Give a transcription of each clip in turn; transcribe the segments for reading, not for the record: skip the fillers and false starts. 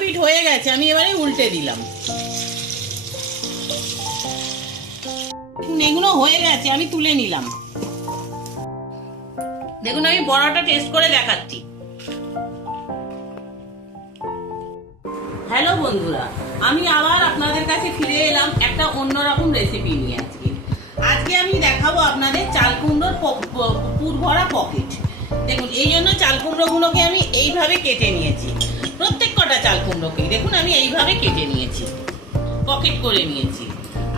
পিঠ হয়ে গেছে, আমি এবারে উল্টে দিলাম। এগুলো হয়ে গেছে, আমি তুলে নিলাম। দেখুন আমি বড়াটা টেস্ট করে দেখাচ্ছি। হ্যালো বন্ধুরা, আমি আবার আপনাদের কাছে ফিরে এলাম একটা অন্যরকম রেসিপি নিয়ে। আজকে আমি দেখাবো আপনাদের চাল কুমড়োর পুর ভরা পকেট। দেখুন এই জন্য চাল কুমড়োগুলোকে আমি এইভাবে কেটে নিয়েছি। প্রত্যেক কটা চাল কুমড়োকেই দেখুন আমি এইভাবে কেটে নিয়েছি, পকেট করে নিয়েছি।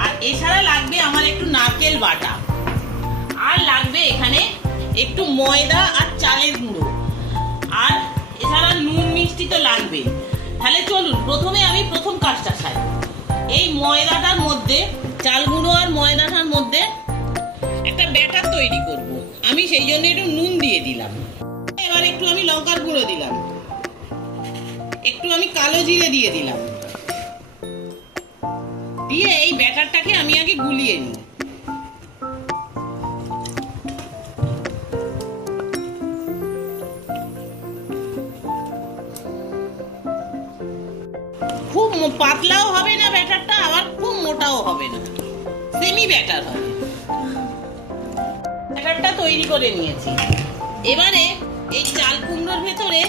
আর এছাড়া লাগবে আমার একটু নারকেল বাটা, আর লাগবে এখানে একটু ময়দা আর চালের গুঁড়ো, আর এছাড়া নুন মিষ্টি তো লাগবেই। তাহলে চলুন প্রথমে আমি প্রথম কাজটা খাই। এই ময়দাটার মধ্যে, চাল গুঁড়ো আর ময়দাটার মধ্যে একটা ব্যাটার তৈরি করব। আমি সেই জন্য একটু নুন দিয়ে দিলাম। এবার একটু আমি লঙ্কার গুঁড়ো দিলাম, একটু আমি কালো জিরে দিয়ে দিলাম। দিয়ে এই ব্যাটারটাকে আমি আগে গুলিয়ে নিই। খুব পাতলাও হবে না ব্যাটারটা, আবার খুব মোটাও হবে না, সেমি ব্যাটার হবে। ব্যাটারটা তৈরি করে নিয়েছি। এবারে এই চাল কুমড়োর ভেতরে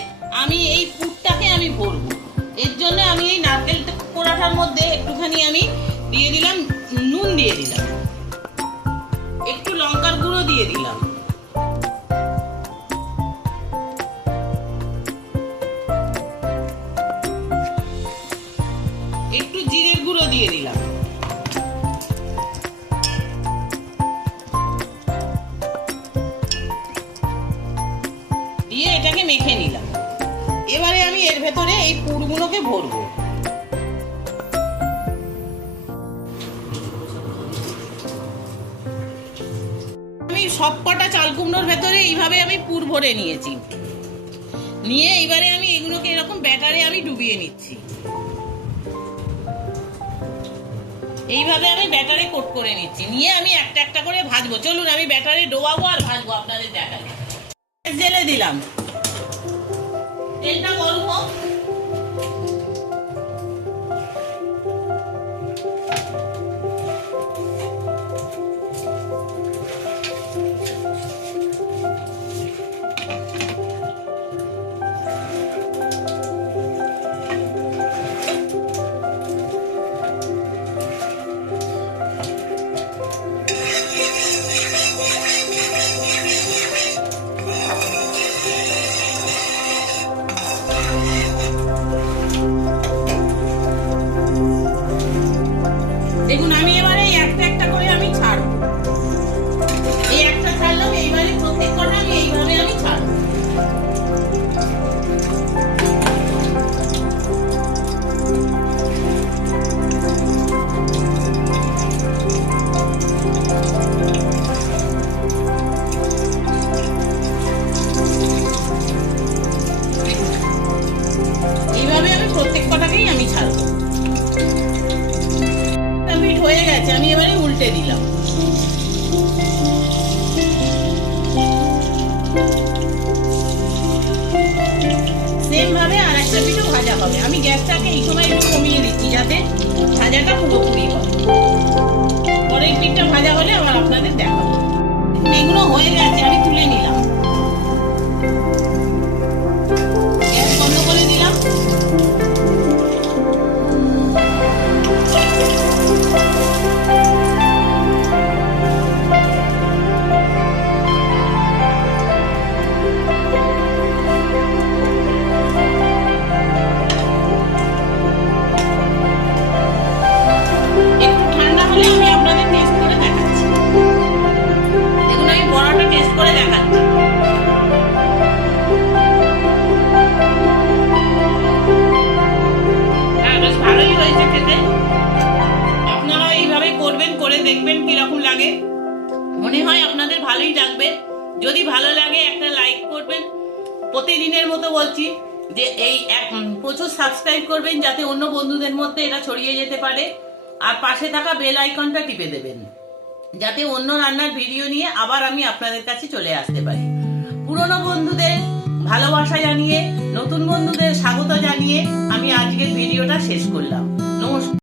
আমি এই পুরটাকে আমি ভরবো। এর জন্য আমি এই নারকেল কোড়াটার মধ্যে একটুখানি আমি দিয়ে দিলাম নুন, দিয়ে দিলাম একটু লঙ্কার গুঁড়ো দিয়ে দিলাম, একটু জিরের গুঁড়ো দিয়ে দিলাম, দিয়ে এটাকে মেখে নিলাম। এবারে আমি এর ভেতরে এই পুরগুলোকে ভরবো। আমি সবকটা চাল কুমড়োর ভেতরে এইভাবে আমি পুর ভরে নিয়েছি। নিয়ে এবারে আমি এগুলোকে এরকম ব্যাটারে আমি ডুবিয়ে নিচ্ছি। এইভাবে আমি ব্যাটারে কোট করে নিচ্ছি। নিয়ে আমি একটা একটা করে ভাজবো। চলুন আমি ব্যাটারে ডোবাবো আর ভাজবো, আপনাদের দেখাবো। জেলে দিলাম, তেলটা গরম হোক। দেখুন আমি এবারে একটা একটা করে আমি ছাড়বো। এই একটা ছাড়লাম, এইবারে প্রত্যেক কটা আমি এইভাবে আমি ছাড়বো। এইভাবে আমি প্রত্যেক কটাকেই আমি ছাড়বো। হয়ে গেছে, আমি এবারে উল্টে দিলাম। সেম ভাবে আর একটা পিঠও ভাজা হবে। আমি গ্যাসটাকে এই সময় একটু কমিয়ে দিচ্ছি যাতে ভাজাটা পুরোপুরি হয়। পরের পিঠটা ভাজা হলে আবার আপনাদের দেখাবো। এগুলো হয়ে গেছে, আমি তুলে নিলাম। গ্যাস বন্ধ করে দিলাম। দেখবেন কিরকম লাগে, মনে হয় আপনাদের ভালোই লাগবে। যদি ভালো লাগে একটা লাইক করবেন। প্রতিদিনের মতো বলছি যে এই প্রচুর সাবস্ক্রাইব করবেন যাতে অন্য বন্ধুদের মধ্যে এটা ছড়িয়ে যেতে পারে। আর পাশে থাকা বেল আইকনটা টিপে দেবেন যাতে অন্য রান্নার ভিডিও নিয়ে আবার আমি আপনাদের কাছে চলে আসতে পারি। পুরনো বন্ধুদের ভালোবাসা জানিয়ে, নতুন বন্ধুদের স্বাগত জানিয়ে আমি আজকের ভিডিওটা শেষ করলাম। নমস্কার।